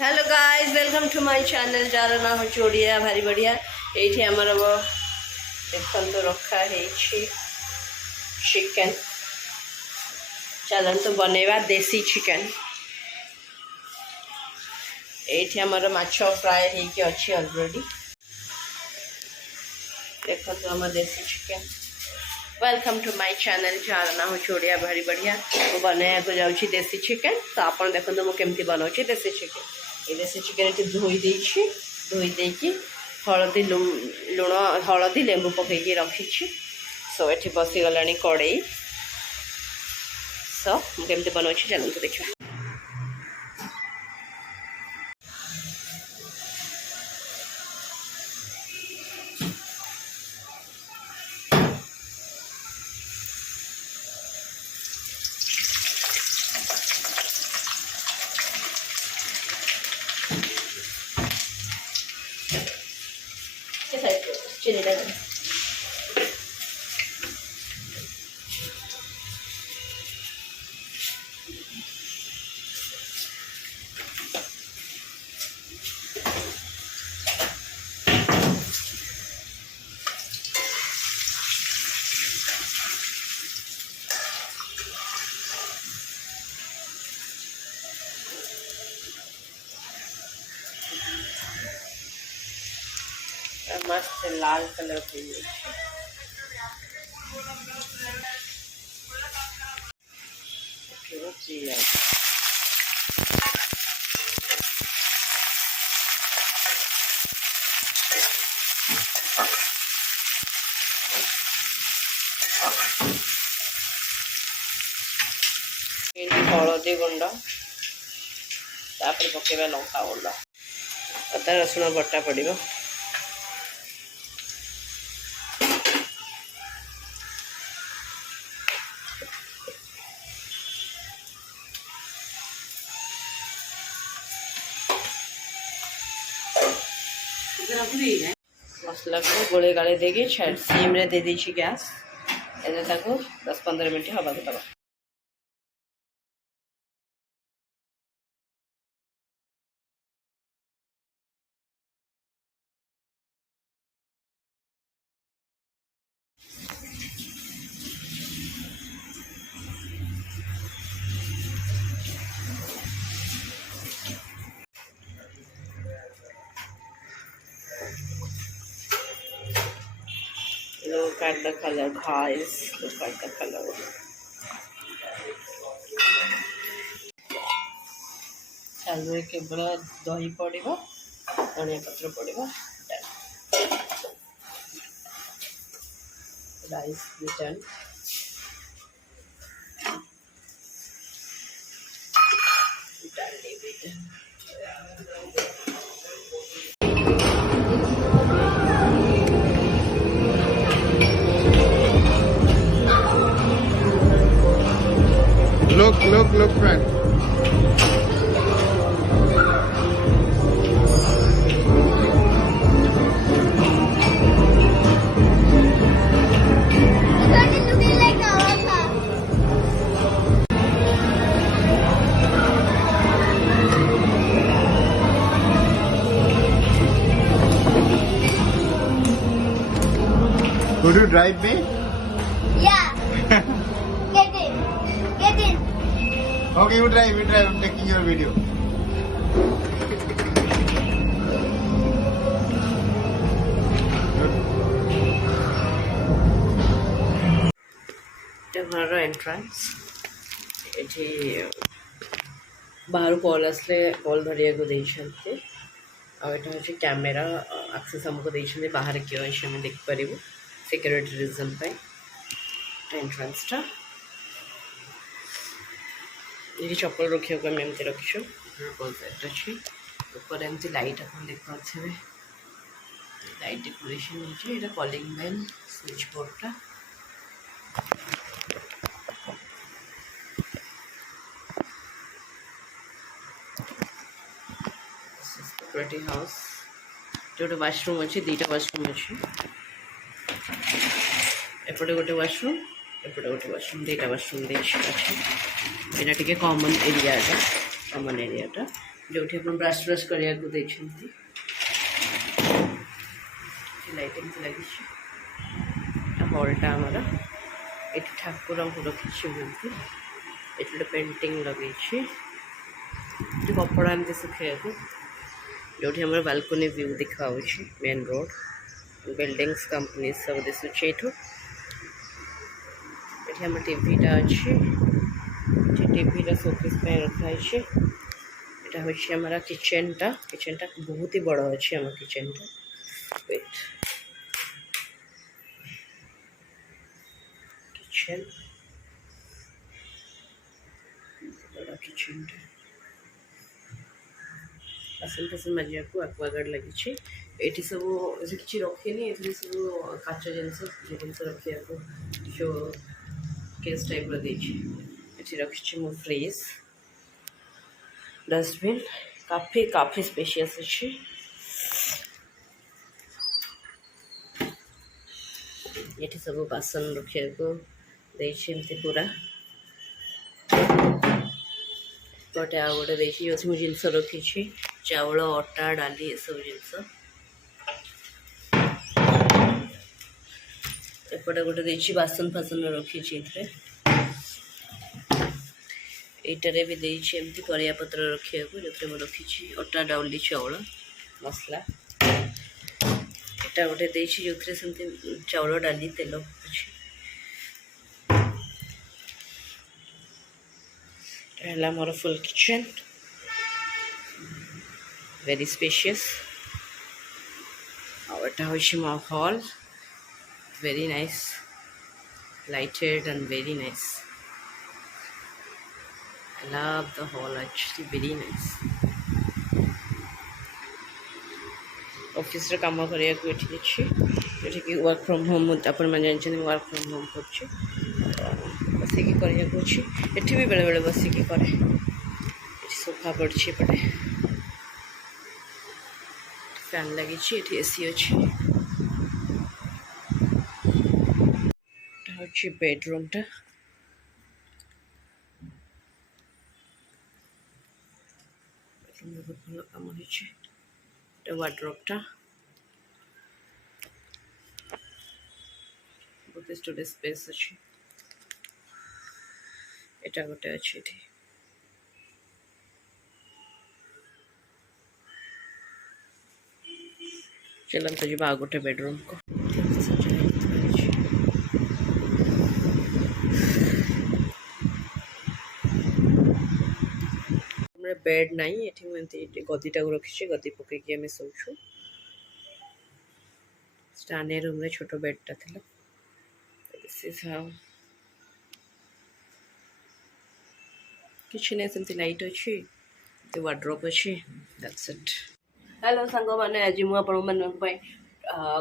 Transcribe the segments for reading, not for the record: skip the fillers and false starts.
Hello guys, welcome to my channel जार ना हो ओडिया भारी बढ़िया। ये आमर देखो तो रखा है चिकेन। चलते बनवा देसी चिकेन। ये आमर माछ फ्राए होके अच्छी ऑलरेडी। देखो तो आम देसी chicken. Welcome to my channel जार ना हो ओडिया भारी बढ़िया। मु बनवा को जाऊँगी देसी चिकेन। तो आप देखो मुझे केमती बनाऊँ देसी चिकेन। ये देसी चिकेन धोई देकी हलदी लुण हलदी लेंबू पकईकि रखी। सो ये बसीगला कड़े। सो मुझे बनाऊँ चलते देखा। चीनी डाल मस्त लाल कलर की हलदी गुंड पकेबा लंका गुंड अदा रसुण बटा पड़ो। मसला को गोले गाले देगी सीम रे दे दीची गैस। एने ताको 10-15 मिनट हवा को दबा। Look at the color, guys. Look at the color. चलो केवल दही पड़ो, धनिया पत्र पड़ो, rice return Look, friend. Would you drive me? Yeah. Get in. Get in. Okay, you drive. I'm taking your video. घर एंट्रांस ये बाहर कॉल आसले कॉल धरिया को देते आटा हूँ कैमेरा एक्सेस आमको देते बाहर किए अच्छे आम देखिपर सिक्योरिटी रिजन एंट्रांसटा ये चप्पल रखा आम एमती रखीचु सेट अच्छी ऊपर एमती लाइट आप देखते लाइट डेकोरेशन होता कॉलिंग बेल स्विच बोर्डटा प्रेटी हाउस जो वाशरूम अच्छी दीटा वाशरूम अच्छी एपटे गोटे वाशरूम एपटे गोटे वाशरूम दीटा वाशरूम देखिए यहाँ टे कॉमन एरिया कॉमन एरियाटा जो ब्रश ब्रश करने को लाइटिंग लगी हॉलटा आमर ये ठाकुर को रखी बोलती ये गोटे पेंटिंग लगे कपड़ा एमती सुखा जो आम बालकनी व्यू देखा मेन रोड बिल्डिंग्स कंपनी सब दिशुचे ये आम टीवीटा अच्छी टीवी शोकेस रखाई এটা হচ্ছে আমার কিচেনটা বহুত বড় আছে আমার কিচেনটা ওয়েট কিচেন বড় কিচেনটা বাসন টাসন মাজিବାକୁ ଆକ୍ୱାଗାର୍ଡ ଲାଗିଛି ଏଠି ସବୁ କିଛି ରଖେନି ଏଠି ସବୁ କାଚ ଜିନିଷ ରଖିବାକୁ ଯୋଉ କେସ୍ ଟାଇପ୍ର ଦେଇଛି ଏଠି ରଖିଛି ମୁଁ ଫ୍ରିଜ୍ डस्टबिन काफी स्पेशियस अच्छी ये सब बासन रखा को पूरा गोटे आ गोटे देखिए जिनस रखी चावल अटा डाली ये सब जिनस एपटे गोटे देखिए बासन फासन रखी एटारे भी देछि एमती परिया पत्र रखिया को जतरे म रखी अटा डाउली चावल मसला एटा गोटे देछि जतरे सेमती चावल डाली तेल अछि एला मोर फुल किचन वेरी स्पेशियस और एटा होछि मो hall very nice lighted and very nice I love the hall actually very nice office रे काम करिया को एठी कि वर्क फ्रॉम होम अपन मन जानछन वर्क फ्रॉम होम करछि बसी की करिया को छी एठी भी बेले बेले बसी की करे एठी सोफा पड़छि पटे फैन लगी छी एठी एसी अछि एटा होछि बेडरूम टा भल कम हो वार्डरोबटा बहुत स्टोरेज स्पेस अच्छी एटा गोटे अच्छी चलते जी गोटे बेडरूम को बेड नहीं ये गदीटा को रखी गदी पकईकि आम शोचु स्टाने रूम रे छोट बेडटा था किसी नहीं सेमती लाइट अच्छी वार्डरोब अच्छी दैट्स इट हेलो सांग मैंने आज मुझे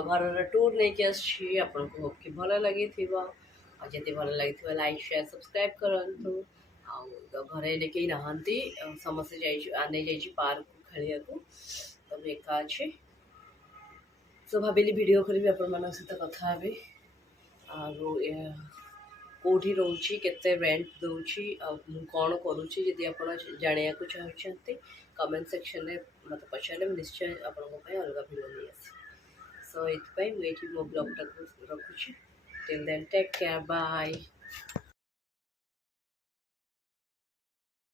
घर टूर नहीं कि आपको होप कि भल लगी जब भल लगी लाइक शेयर सब्सक्राइब करूँ घरे कहीं नहांती समस्ते आने जा पार्क खेलिया को तो एका अच्छे सो भाविली वीडियो करी आपण सहित कथा हे कौटी रोचे केते रेंट दूची कौन करुँची जदि आप जाना चाहते कमेंट सेक्शन में मत पचारे निश्चय आपंपाई अलग भिडियो नहीं आस सो ये मुझे मो ब्लॉगटा रखुच्छी till then take care bye.